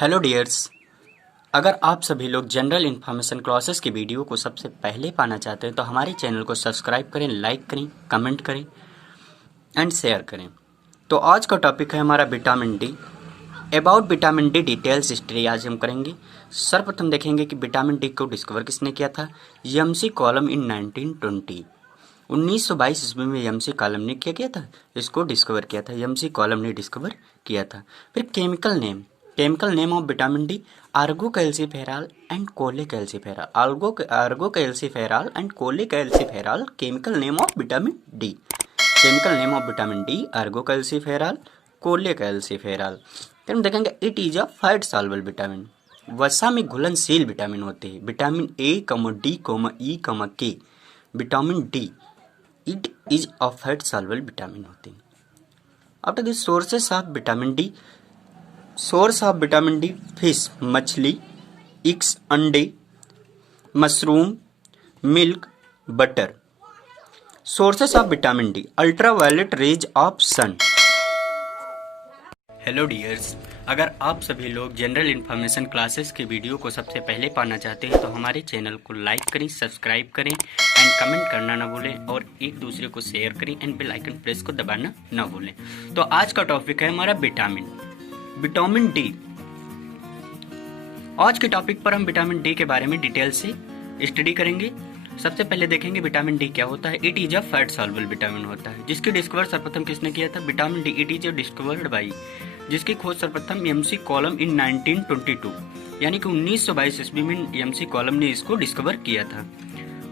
Hello dears. अगर आप सभी लोग जनरल इन्फॉर्मेशन क्लासेस की वीडियो को सबसे पहले पाना चाहते हैं तो हमारे चैनल को सब्सक्राइब करें, लाइक करें, कमेंट करें एंड शेयर करें। तो आज का टॉपिक है हमारा vitamin D. About vitamin D details history आज हम करेंगे। सर्वप्रथम देखेंगे कि विटामिन डी को डिस्कवर किसने किया था। एमसी कॉलम इन 1920 1922 ईस्वी में एमसी कॉलम ने क्या किया था, इसको डिस्कवर किया था। एमसी कॉलम ने डिस्कवर किया था। फिर chemical name of vitamin D Ergo calciferol and कोले कैल्सीफेरॉल। आर्गो कैल्सीफेरॉल एंड कोले calciferol chemical name of vitamin D. Chemical name of vitamin D Ergo calciferol, कोले कैल्सीफेरॉल। फिर हम देखेंगे it is a fat soluble vitamin. वसा में घुलनशील vitamin होते हैं। विटामिन ए, डी, ई, के। Vitamin d it is a fat soluble vitamin होते हैं। After this sources of vitamin d. Source of vitamin d fish, मछली, एग्स अंडे, mushroom, milk, butter. Sources of vitamin D ultraviolet rays of sun. Hello dears, अगर आप सभी लोग general information classes के video को सबसे पहले पाना चाहते हैं तो हमारे चैनल को लाइक करें, सब्सक्राइब करें एंड कमेंट करना ना भूलें और एक दूसरे को शेयर करें एंड बेल आइकन प्रेस को दबाना ना भूलें। तो आज का टॉपिक है हमारा विटामिन डी। आज के टॉपिक पर हम विटामिन डी के बारे में डिटेल से स्टडी करेंगे। सबसे पहले देखेंगे विटामिन डी क्या होता है। It is a fat soluble vitamin होता है, जिसकी डिस्कवर सर्वप्रथम किसने किया था। Vitamin d it is discovered by, जिसकी खोज सर्वप्रथम एमसी कॉलम इन 1922 यानी कि 1922 ईस्वी में एमसी कॉलम ने इसको डिस्कवर किया था।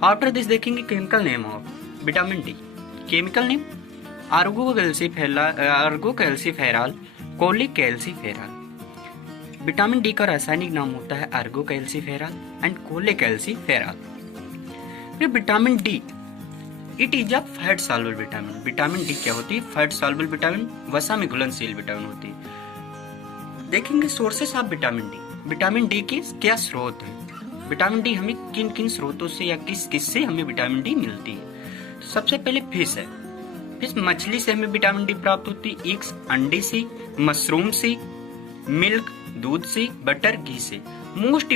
आफ्टर दिस देखेंगे chemical name of vitamin D. Chemical name Ergo calciferol, कोले कैल्सीफेरॉल। विटामिन डी का रासायनिक नाम होता है आर्गो कैल्सीफेरॉल एंड कोले कैल्सीफेरॉल। फिर vitamin d it is a fat soluble vitamin. Vitamin D क्या होती है? फैट सॉल्युबल विटामिन, वसा में घुलनशील विटामिन होती है। देखेंगे sources of vitamin D. Vitamin D के क्या स्रोत है। विटामिन डी हमें किन किन स्रोतों से या किस से हमें विटामिन डी मिलती है। सबसे पहले फिश है। फिश मछली से हमें विटामिन डी प्राप्त होती है। एग्स अंडे से, मशरूम से, मिल्क दूध से, बटर घी से। Most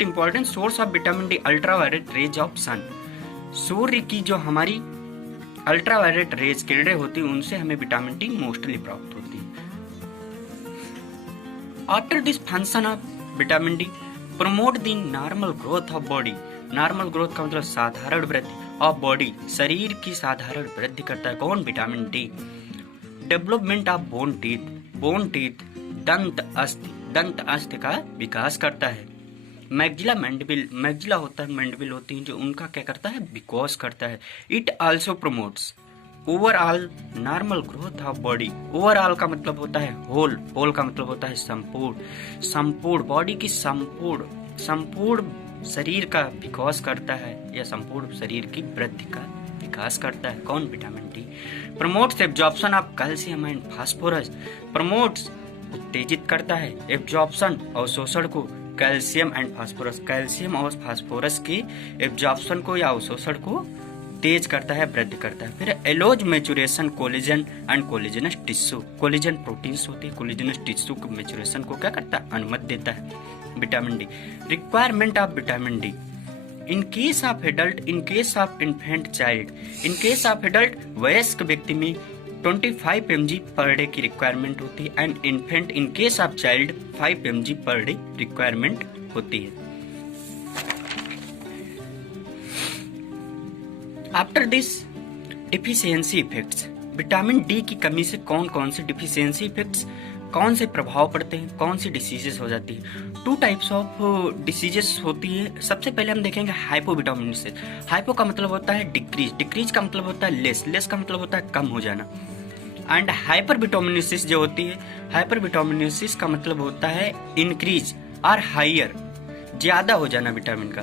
important source of vitamin D ultraviolet rays of sun. सूर्य की जो हमारी अल्ट्रावायलेट रेज किरणें होती है उनसे हमें विटामिन डी मोस्टली प्राप्त होती है। After this function of vitamin D promote the normal growth of body. Normal growth का मतलब साधारण वृद्धि ऑफ बॉडी, शरीर की साधारण वृद्धि करता है कौन? Vitamin D. Development of bone teeth दंत अस्थ का विकास करता है। मैग्जिला होता है, मैंडिबल होती है जो उनका क्या करता है? विकास करता है। It also promotes overall normal growth of body. Overall का मतलब होता है होल का मतलब होता है संपूर्ण बॉडी की संपूर्ण शरीर का विकास करता है या संपूर्ण शरीर की वृद्धि का विकास करता है कौन? Vitamin D. Promotes absorption of calcium and phosphorus. Promotes उत्तेजित करता है एब्जॉर्प्शन और शोषण को कैल्शियम एंड फास्फोरस। कैल्शियम और फास्फोरस की एब्जॉर्प्शन को या अवशोषण को तेज करता है, वृद्धि करता है। फिर allows maturation collagen and collagenous tissue. Collagen proteins होती है, कोलेजनस टिश्यू को मैचुरेशन को क्या करता है? अनुमति देता है vitamin D. Requirement of vitamin D in case of adult, in case of infant child. In case of adult वयस्क व्यक्ति में 25 mg पर डे की रिक्वायरमेंट होती है and infant in case of child 5 mg per day requirement होती है। After this deficiency effects. Vitamin D की कमी से कौन कौन से डिफिशियंसी इफेक्ट्स, कौन से प्रभाव पड़ते हैं, कौन सी डिसीजेस हो जाती है। 2 टाइप्स ऑफ डिसीजेस होती है। सबसे पहले हम देखेंगे हाइपोविटामिनोसिस। हाइपो का मतलब होता है डिक्रीज का मतलब होता है लेस का मतलब होता है कम हो जाना। एंड हाइपरविटामिनोसिस जो होती है, हाइपरविटामिनोसिस का मतलब होता है इंक्रीज और हायर, ज्यादा हो जाना विटामिन का।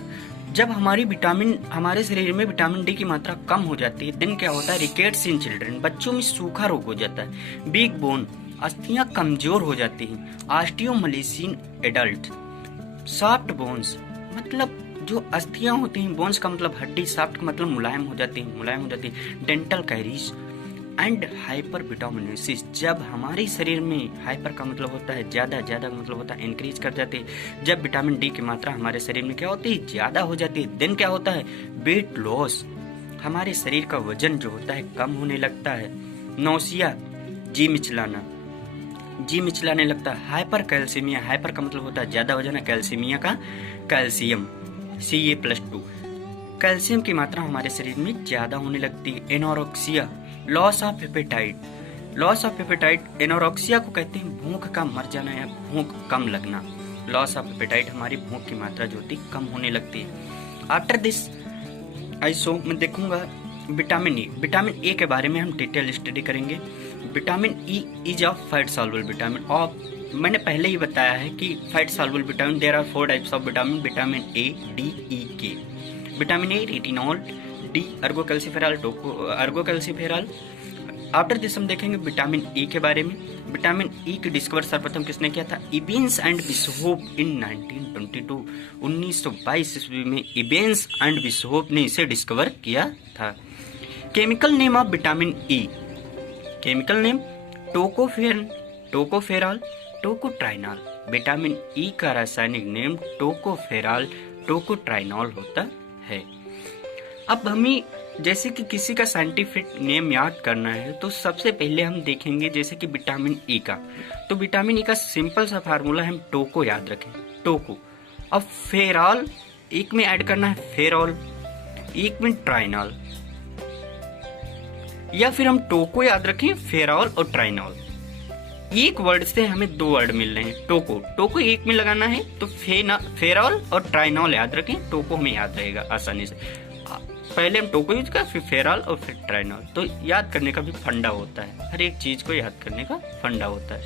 जब हमारे शरीर में विटामिन डी की मात्रा कम हो जाती है दिन क्या होता है? रिकेट्स इन चिल्ड्रन, बच्चों में सूखा रोग हो जाता है। वीक बोन, अस्थियां कमजोर हो जाती हैं। ऑस्टियोमलेसिन एडल्ट। सॉफ्ट बोन्स मतलब जो अस्थियां होती हैं, बोन्स का मतलब हड्डी, सॉफ्ट का मतलब मुलायम हो जाती है। Dental caries, and hyper vitaminosis, जब हमारे शरीर में हाइपर का मतलब होता है ज्यादा, ज्यादा का मतलब होता है इंक्रीज कर जाती है। जब विटामिन डी की मात्रा हमारे शरीर में क्या होती है, ज्यादा हो जाती है, देन क्या होता है, वेट लॉस, हमारे शरीर का वजन जो होता है कम होने लगता है। नौसिया, जी मिचलाने लगता है। हाइपर कैल्सीमिया, हाइपर का मतलब होता है ज्यादा वजन है, कैल्सीमिया का कैल्शियम Ca+2, कैल्शियम की मात्रा हमारे शरीर में ज्यादा होने लगती है। Anorexia, loss of appetite, loss of appetite, anorexia को कहते हैं भूख का मर जाना या भूख कम लगना। लॉस ऑफ एपेटाइट, हमारी भूख की मात्रा जो होती है कम होने लगती है। आफ्टर दिस आइसो मैं देखूंगा विटामिन ई। विटामिन ए के बारे में हम डिटेल स्टडी करेंगे। Vitamin E is a fat soluble vitamin. और मैंने पहले ही बताया है कि fat soluble vitamin, there are 4 types of vitamin, vitamin A, D, ई, के। Vitamin A retinol, D ergocalciferol. After this हम देखेंगे विटामिन ई के बारे में। विटामिन ई की डिस्कवर सर्वप्रथम किसने किया था, इबेंस एंड बिशोफ इन 1922। 1922 ईस्वी में इबेंस एंड बिशोफ ने इसे डिस्कवर किया था। Chemical name of vitamin E, chemical name tocopherol, tocotrienol. Vitamin E का रासायनिक नेम टोकोफेरॉल, टोकोट्राइनॉल होता है। अब हमें जैसे कि किसी का साइंटिफिक नेम याद करना है तो सबसे पहले हम देखेंगे जैसे कि विटामिन ई का, तो विटामिन ई का सिंपल सा फार्मूला हम टोको याद रखें, टोको। अब फेरॉल, एक में ऐड करना है फेरॉल, एक में ट्राइनॉल, या फिर हम टोको याद रखें, फेरॉल और ट्राइनॉल। एक वर्ड से हमें 2 वर्ड मिल रहे हैं, टोको एक में लगाना है तो फेरॉल और ट्राइनॉल याद रखें, टोको हमें याद रहेगा आसानी से। पहले हम टोको यूज कर, फिर फेरॉल और फिर ट्राइनॉल। तो याद करने का भी फंडा होता है, हर एक चीज को याद करने का फंडा होता है।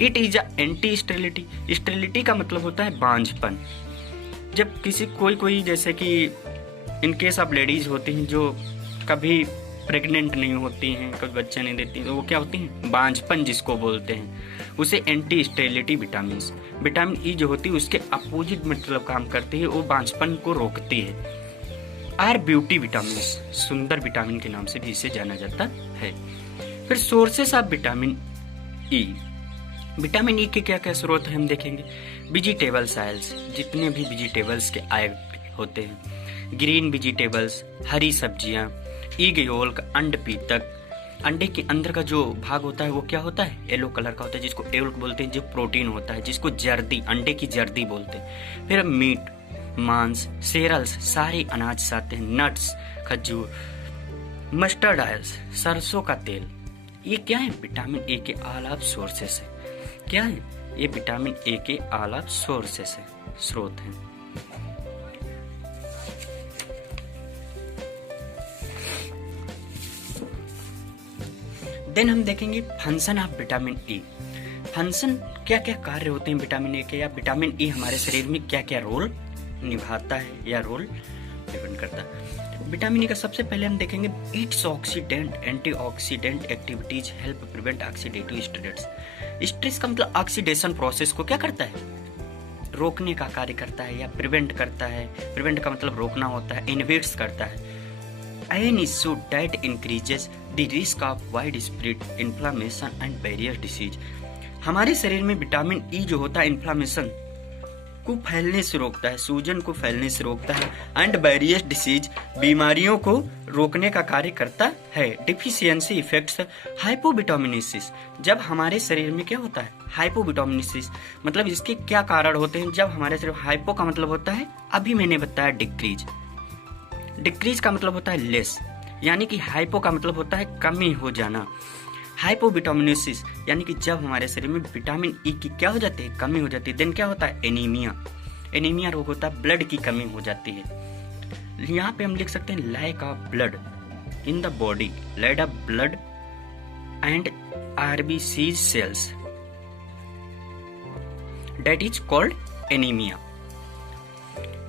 It is anti sterility, sterility का मतलब होता है बांझपन। जब किसी कोई जैसे कि इन केस ऑफ लेडीज होती हैं जो कभी प्रेग्नेंट नहीं होती हैं, कभी बच्चे नहीं देती, तो वो क्या होती हैं, बांझपन जिसको बोलते हैं, उसे एंटी स्टेरिलिटी विटामिन ई जो होती है उसके अपोजिट मतलब काम करती है, वो बांझपन को रोकती है। आर ब्यूटी विटामिन, सुंदर विटामिन के नाम से भी इसे जाना जाता है। फिर sources of vitamin E, vitamin E के क्या क्या स्रोत है हम देखेंगे। वेजिटेबल्स ऑयल्स, जितने भी वेजिटेबल्स के ऑयल होते हैं, ग्रीन वेजिटेबल्स, हरी सब्जियां, एग योल्क, अंड पीतक, अंडे के अंदर का जो भाग होता है वो क्या होता है, येलो कलर का होता है, जिसको योल्क बोलते हैं, जो प्रोटीन होता है, जिसको जर्दी, अंडे की जर्दी बोलते हैं। फिर मीट, मांस, सेरल्स, सारे अनाज आते हैं, नट्स, खजूर, मस्टर्ड ऑयल्स, सरसों का तेल। ये क्या है, विटामिन ए के ऑल ऑफ सोर्सेस है। क्या है ये, विटामिन ए के ऑल ऑफ सोर्सेस है, स्रोत हैं। देन हम देखेंगे function of vitamin E. Function, क्या क्या कार्य होते हैं विटामिन ए के, या विटामिन ई हमारे शरीर में क्या क्या रोल निभाता है या रोल डिपेंड करता है। विटामिन ई का सबसे पहले हम देखेंगे it's oxidant antioxidant activities help prevent oxidative stress. Stress का मतलब ऑक्सीडेशन प्रोसेस को क्या करता है, रोकने का कार्य करता है या प्रिवेंट करता है। प्रिवेंट का मतलब रोकना होता है, इनहिबिट्स करता है। An issue that increases the risk of widespread inflammation and various disease। हमारे शरीर में विटामिन ई जो होता है इन्फ्लामेशन को फैलने से रोकता है, सूजन को फैलने से रोकता है, एंड वेरियस डिसीज, बीमारियों को रोकने का कार्य करता है। डिफिशियंसी इफेक्ट्स हाइपोविटामिनेसिस, जब हमारे शरीर में क्या होता है, हाइपोविटामिनेसिस, मतलब इसके क्या कारण होते हैं। जब हमारे शरीर, हाइपो का मतलब होता है, अभी मैंने बताया डिक्रीज, डिक्रीज का मतलब होता है लेस, यानी कि हाइपो का मतलब होता है कमी हो जाना। हाइपोविटामिनोसिस यानी कि जब हमारे शरीर में विटामिन ई की क्या हो जाती है, कमी हो जाती है, देन क्या होता है, एनीमिया। एनीमिया रोग होता है, ब्लड की कमी हो जाती है। यहाँ पे हम लिख सकते हैं lack of blood in the body, lack of blood and RBC cells, that is called anaemia.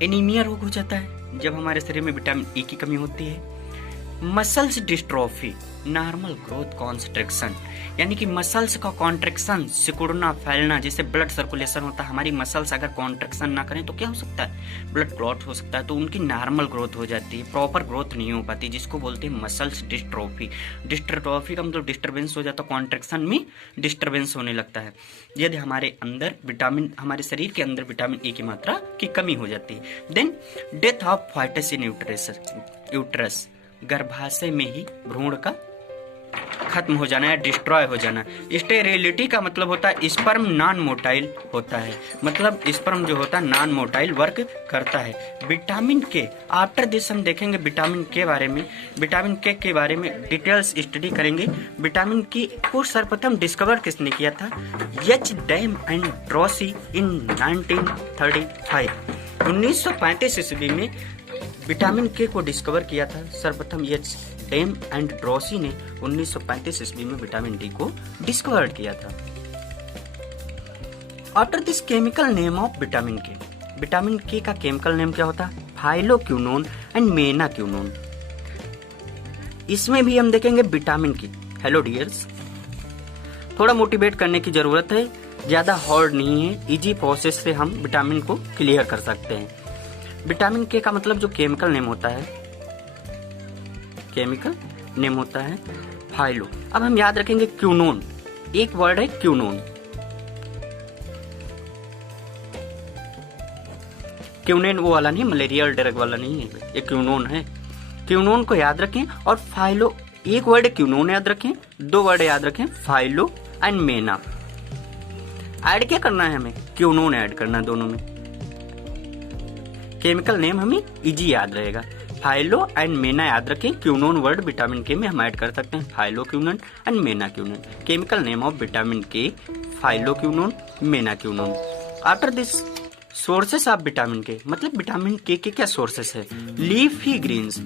Anaemia रोग हो जाता है जब हमारे शरीर में विटामिन ई की कमी होती है। Muscles dystrophy, normal growth constriction, यानी कि मसल्स का कॉन्ट्रैक्शन, सिकुड़ना, फैलना, जैसे ब्लड सर्कुलेशन होता है, हमारी मसल्स अगर कॉन्ट्रैक्शन ना करें तो क्या हो सकता है, ब्लड क्लॉट हो सकता है, तो उनकी नॉर्मल ग्रोथ हो जाती है, प्रॉपर ग्रोथ नहीं हो पाती, जिसको बोलते हैं मसल्स डिस्ट्रोफी। डिस्ट्रोफी का मतलब डिस्टर्बेंस हो जाता है, कॉन्ट्रैक्शन में डिस्टर्बेंस होने लगता है, यदि हमारे अंदर विटामिन, हमारे शरीर के अंदर विटामिन ई की मात्रा की कमी हो जाती है। Then death of fetus in uterus, गर्भाशय में ही भ्रूण का खत्म हो जाना या डिस्ट्रॉय हो जाना। स्टेरिलिटी का मतलब होता है स्पर्म नॉन मोटाइल होता है, मतलब स्पर्म जो होता है नॉन मोटाइल वर्क करता है। विटामिन के, आफ्टर दिस हम देखेंगे विटामिन के बारे में, विटामिन के बारे में डिटेल्स स्टडी करेंगे। विटामिन के को सर्वप्रथम डिस्कवर किसने किया था, एच डैम एंड ड्रॉसी इन 1935, 1935 ईस्वी में विटामिन के को डिस्कवर किया था सर्वप्रथम एच डैम एंड ड्रॉसी ने 1935 ईस्वी में विटामिन डी को डिस्कवर किया था। After this chemical name of vitamin के, विटामिन के का केमिकल नेम क्या होता है, फाइलोक्विनोन एंड मेनाक्विनोन। इसमें भी हम देखेंगे विटामिन की। हेलो डियर्स, थोड़ा मोटिवेट करने की जरूरत है, ज्यादा हार्ड नहीं है, इजी प्रोसेस से हम विटामिन को क्लियर कर सकते हैं। विटामिन के का मतलब जो केमिकल नेम होता है, केमिकल नेम होता है फाइलो। अब हम याद रखेंगे क्यूनोन, एक वर्ड है क्यूनोन। क्यूनोन वो वाला नहीं, मलेरिया ड्रग वाला नहीं है, ये क्यूनोन है। क्यूनोन को याद रखें, और फाइलो, एक वर्ड क्यूनोन याद रखें, दो वर्ड याद रखें फाइलो एंड मेना। ऐड क्या करना है हमें, क्यूनोन ऐड करना है दोनों में। केमिकल नेम हमें इजी याद रहेगा, फाइलो एंड मेना याद रखें। क्यूनोन वर्ड विटामिन के में हम ऐड कर सकते हैं, phylloquinone and menaquinone. Chemical name of vitamin K, phylloquinone, menaquinone. After this sources of vitamin K, मतलब विटामिन के क्या सोर्सेस है, लीफी ग्रीन्स,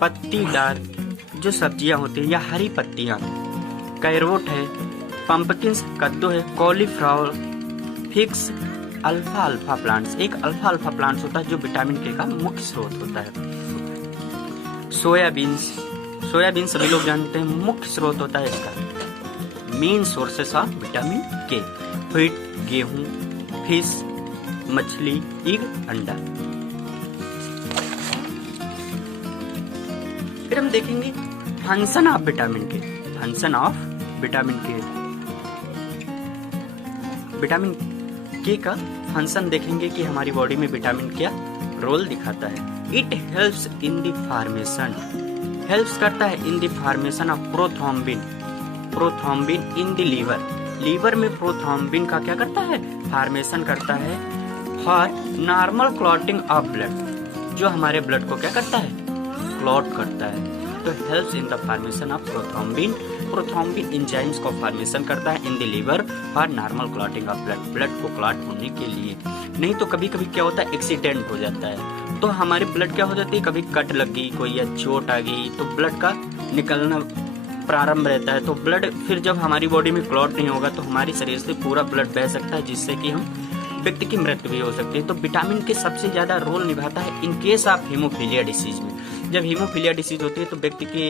पत्तीदार जो सब्जियां होती हैं या हरी पत्तियां, कैरोट है, पंपकिंस कद्दू है, कॉलीफ्लावर, फिग्स, अल्फा प्लांट्स, एक अल्फा प्लांट्स होता है जो विटामिन के का मुख्य स्रोत होता है। सोयाबीन सभी लोग जानते हैं मुख्य स्रोत होता है इसका, मेन सोर्सेस ऑफ विटामिन के। व्हीट, गेहूं, फिश, मछली, एग, अंडा। फिर हम देखेंगे फंक्शन ऑफ विटामिन के, फंक्शन ऑफ विटामिन के। विटामिन के का फंक्शन देखेंगे कि हमारी बॉडी में विटामिन क्या रोल दिखाता है। It helps in the formation, helps करता है in the formation of prothrombin, prothrombin in the liver, liver में प्रोथ्रोम्बिन का क्या करता है, फॉर्मेशन करता है। For normal clotting of blood, जो हमारे ब्लड को क्या करता है, क्लॉट करता है। तो helps in the formation of prothrombin, prothrombin enzymes को फॉर्मेशन करता है in the liver for normal clotting of blood, blood को क्लॉट होने के लिए। नहीं तो कभी कभी क्या होता है, एक्सीडेंट हो जाता है, तो हमारे ब्लड क्या हो जाती है, कभी कट लग गई कोई या चोट आ गई तो ब्लड का निकलना प्रारंभ रहता है। तो ब्लड फिर जब हमारी बॉडी में क्लॉट नहीं होगा तो हमारे शरीर से पूरा ब्लड बह सकता है, जिससे कि हम व्यक्ति की मृत्यु भी हो सकती है। तो विटामिन के सबसे ज्यादा रोल निभाता है in case of haemophilia disease में। जब हीमोफीलिया डिसीज होती है तो व्यक्ति के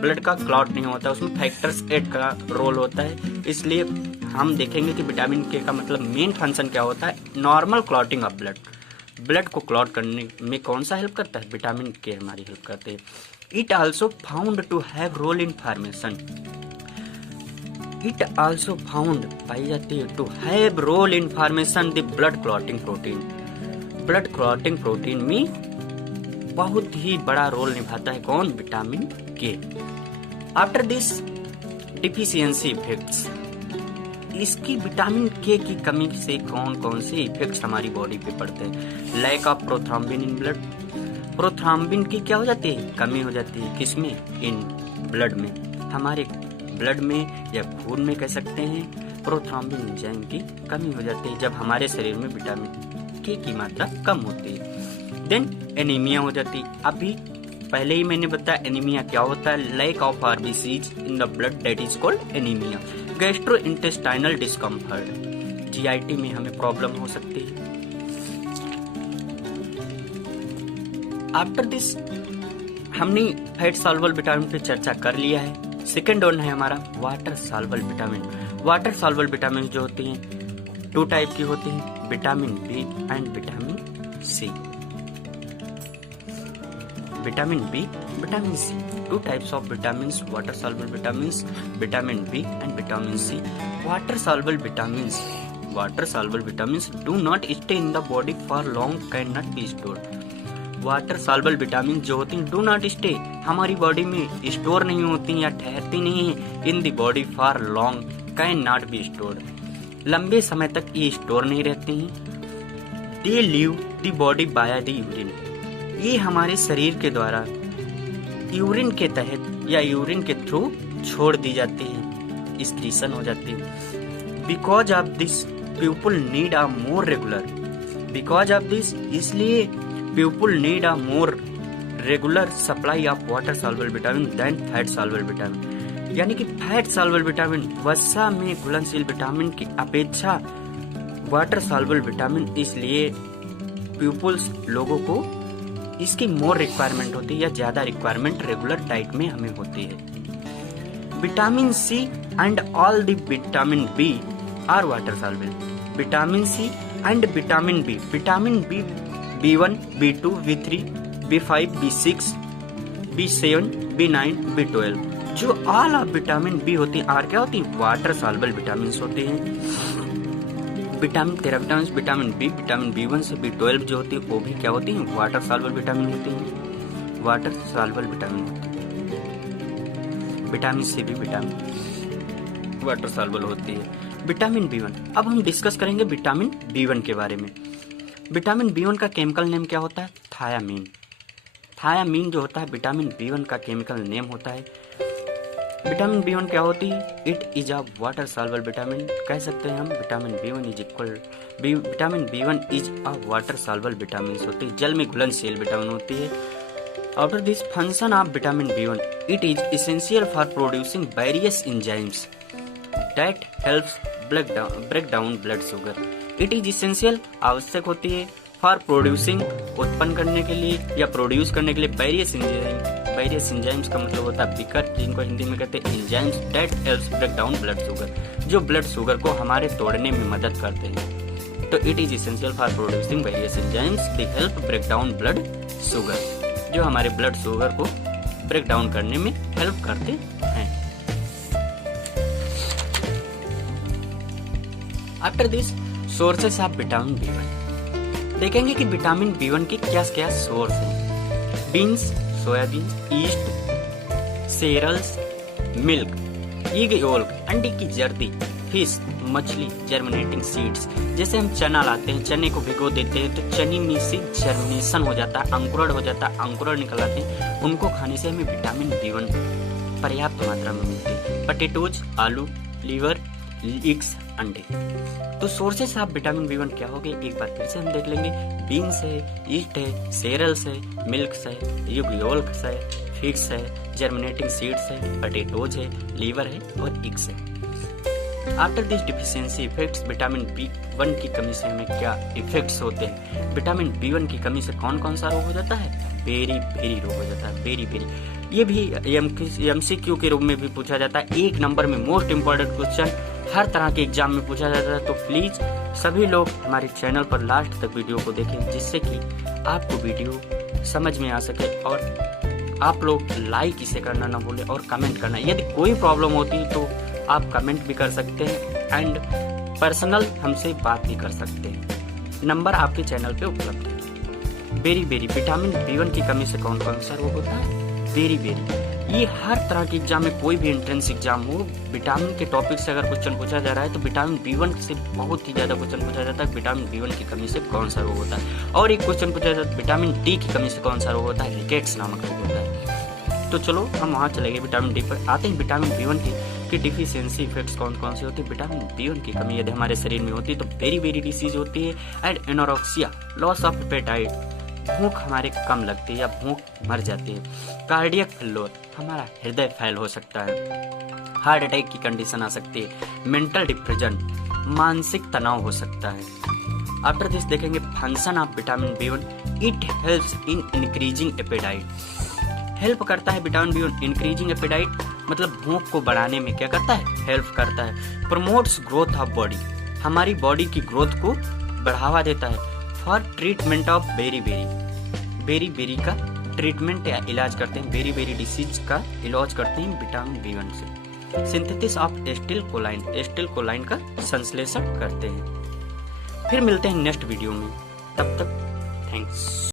ब्लड का क्लॉट नहीं होता, उसमें फैक्टर्स 8 का रोल होता है। इसलिए हम देखेंगे कि विटामिन के का मतलब मेन फंक्शन क्या होता है, normal clotting of blood, blood को क्लॉट करने में कौन सा हेल्प करता है, विटामिन के हमारी हेल्प करते हैं। It also found to have role in formation, it also found पाई जाती है to have role in formation the blood clotting protein, blood clotting protein में बहुत ही बड़ा रोल निभाता है कौन, विटामिन के। आफ्टर दिस डिफिशियंसी इफेक्ट्स, इसकी विटामिन के की कमी से कौन कौन से इफेक्ट्स हमारी बॉडी पे पड़ते हैं। Lack of prothrombin in blood, prothrombin की क्या हो जाती है, कमी हो जाती है, किसमें, इन ब्लड में, हमारे ब्लड में या खून में कह सकते हैं। प्रोथ्रोम्बिन एंजाइम की कमी हो जाती है जब हमारे शरीर में विटामिन के की मात्रा कम होती है। देन एनीमिया हो जाती है। अभी पहले ही मैंने बताया एनीमिया क्या होता है, lack of RBCs in the blood, that is called anaemia. Gastrointestinal discomfort, GIT में हमें प्रॉब्लम हो सकती है। आफ्टर दिस हमने फैट सॉल्युबल विटामिन पे चर्चा कर लिया है। सेकेंड वन है हमारा water soluble vitamin. Water soluble vitamin जो होती हैं 2 टाइप की होती हैं, vitamin B and vitamin C. Vitamin B, vitamin C, 2 types of vitamins, water soluble vitamins, vitamin B and vitamin C. Water soluble vitamins do not stay in the body for long, cannot be stored. Water soluble vitamin जो होती हैं do not stay, हमारी body में store नहीं होती या ठहरती नहीं है in the body for long, can not be stored, लंबे समय तक ये स्टोर नहीं रहती हैं। They leave the body by the urine, ये हमारे शरीर के द्वारा यूरिन के तहत या यूरिन के थ्रू छोड़ दी जाती है, एक्सक्रीशन हो जाती है। Because of this people need a more regular, because of this इसलिए people need a more regular supply of water soluble vitamin than fat soluble vitamin, यानी कि फैट सॉल्युबल विटामिन वसा में घुलनशील विटामिन की अपेक्षा वाटर सॉल्युबल विटामिन, इसलिए peoples लोगों को इसकी मोर रिक्वायरमेंट होती है या ज्यादा रिक्वायरमेंट रेगुलर डाइट में हमें होती है। Vitamin C and all the vitamin B are water soluble. Vitamin C and vitamin B, vitamin B B1, B2, B3, B5, B6, B7, B9, B12, जो ऑल ऑफ विटामिन बी होती है are क्या होती है वाटर सॉल्युबल विटामिन होते हैं। Vitamin 13 vitamin, vitamin B, vitamin B1 से B12 जो होती है वो भी क्या होती है वाटर सॉल्युबल विटामिन होती है, वाटर सॉल्युबल विटामिन होती है। विटामिन सी भी विटामिन वाटर सॉल्युबल होती है। विटामिन B1, अब हम डिस्कस करेंगे विटामिन B1 के बारे में। विटामिन B1 का केमिकल नेम क्या होता है थायामीन। थायामीन जो होता है विटामिन B1 का केमिकल नेम होता है। विटामिन B1 क्या होती है, it is a water soluble vitamin, कह सकते हैं हम vitamin B1 is equal, vitamin B1 is a water soluble vitamin होती है, जल में घुलनशील विटामिन होती है। After this function of vitamin B1, it is essential for producing various enzymes that helps break down blood sugar. It is essential, आवश्यक होती है फॉर प्रोड्यूसिंग, उत्पन्न करने के लिए या प्रोड्यूस करने के लिए वेरियस एंजाइम्स का मतलब होता है विकर, जिनको हिंदी में कहते हैं enzymes that helps break down blood sugar, जो ब्लड शुगर को हमारे तोड़ने में मदद करते हैं। तो it is essential for producing various enzymes they help break down blood sugar, जो हमारे ब्लड शुगर को ब्रेक डाउन करने में हेल्प करते हैं। After this sources of vitamin B1, देखेंगे कि विटामिन B1 की क्या क्या सोर्स हैं। Beans, soybean, yeast, cereals, milk, egg yolk, अंडे की जर्दी, फिश, मछली, जर्मिनेटिंग सीड्स, जैसे हम चना लाते हैं, चने को भिगो देते हैं तो चने में से जर्मिनेशन हो जाता है, अंकुरण हो जाता है, अंकुरण निकल आते हैं, उनको खाने से हमें विटामिन B1 पर्याप्त मात्रा में मिलती है। पोटैटोज, आलू, लीवर, एग्स, अंडे। तो सोर्सेस ऑफ विटामिन B1 क्या हो गए, एक बार फिर से हम देख लेंगे। बीन्स है, ईस्ट है, सेरल्स है, मिल्क है, एग योल्क है, फिश है, जर्मिनेटिंग सीड्स है, पोटैटोज है, लीवर है और एग्स है। After this deficiency effects, vitamin B1 की कमी से हमें क्या इफेक्ट्स होते हैं। विटामिन B1 की कमी से कौन कौन सा रोग हो जाता है, बेरी रोग हो जाता है, बेरी। ये भी MCQ के रूप में भी पूछा जाता है, 1 नंबर में मोस्ट इम्पोर्टेंट क्वेश्चन हर तरह के एग्जाम में पूछा जाता है। तो प्लीज सभी लोग हमारे चैनल पर लास्ट तक वीडियो को देखें, जिससे कि आपको वीडियो समझ में आ सके, और आप लोग लाइक इसे करना ना भूलें और कमेंट करना। यदि कोई प्रॉब्लम होती है तो आप कमेंट भी कर सकते हैं एंड पर्सनल हमसे बात भी कर सकते हैं, नंबर आपके चैनल पे उपलब्ध है। बेरी, विटामिन B1 की कमी से कौन कौन सा रोग होता है, बेरी। ये हर तरह के एग्जाम में, कोई भी एंट्रेंस एग्जाम हो, विटामिन के टॉपिक से अगर क्वेश्चन पूछा जा रहा है तो विटामिन B1 से बहुत ही ज्यादा क्वेश्चन पूछा जाता है, विटामिन B1 की कमी से कौन सा रोग होता है। और एक क्वेश्चन पूछा जाता है विटामिन D की कमी से कौन सा रोग होता है, रिकेट्स नामक रोग होता है। तो चलो हम वहाँ चले गए, विटामिन D पर आते हैं। विटामिन B1 की डिफिशियंसी इफेक्ट्स कौन कौन से होते हैं। विटामिन B1 की कमी यदि हमारे शरीर में होती है तो बेरी डिसीज होती है, and anorexia, loss of appetite, भूख हमारे कम लगती है या भूख मर जाती है। कार्डियक फेल्योर, हमारा हृदय फेल हो सकता है। हार्ट अटैक की कंडीशन आ सकती है। मेंटल डिप्रेशन, मानसिक तनाव हो सकता है। आफ्टर दिस देखेंगे function of vitamin B1, it helps in increasing appetite, help करता है विटामिन बी इंक्रीजिंग एपेटाइट, मतलब भूख को बढ़ाने में क्या करता है, हेल्प करता है। प्रमोट्स ग्रोथ ऑफ बॉडी, हमारी बॉडी की ग्रोथ को बढ़ावा देता है। For treatment of beriberi का ट्रीटमेंट या इलाज करते हैं, बेरी डिसीज का इलाज करते हैं विटामिन B1 से। सिंथेसिस ऑफ एस्टिल कोलाइन का संश्लेषण करते हैं। फिर मिलते हैं नेक्स्ट वीडियो में, तब तक थैंक्स।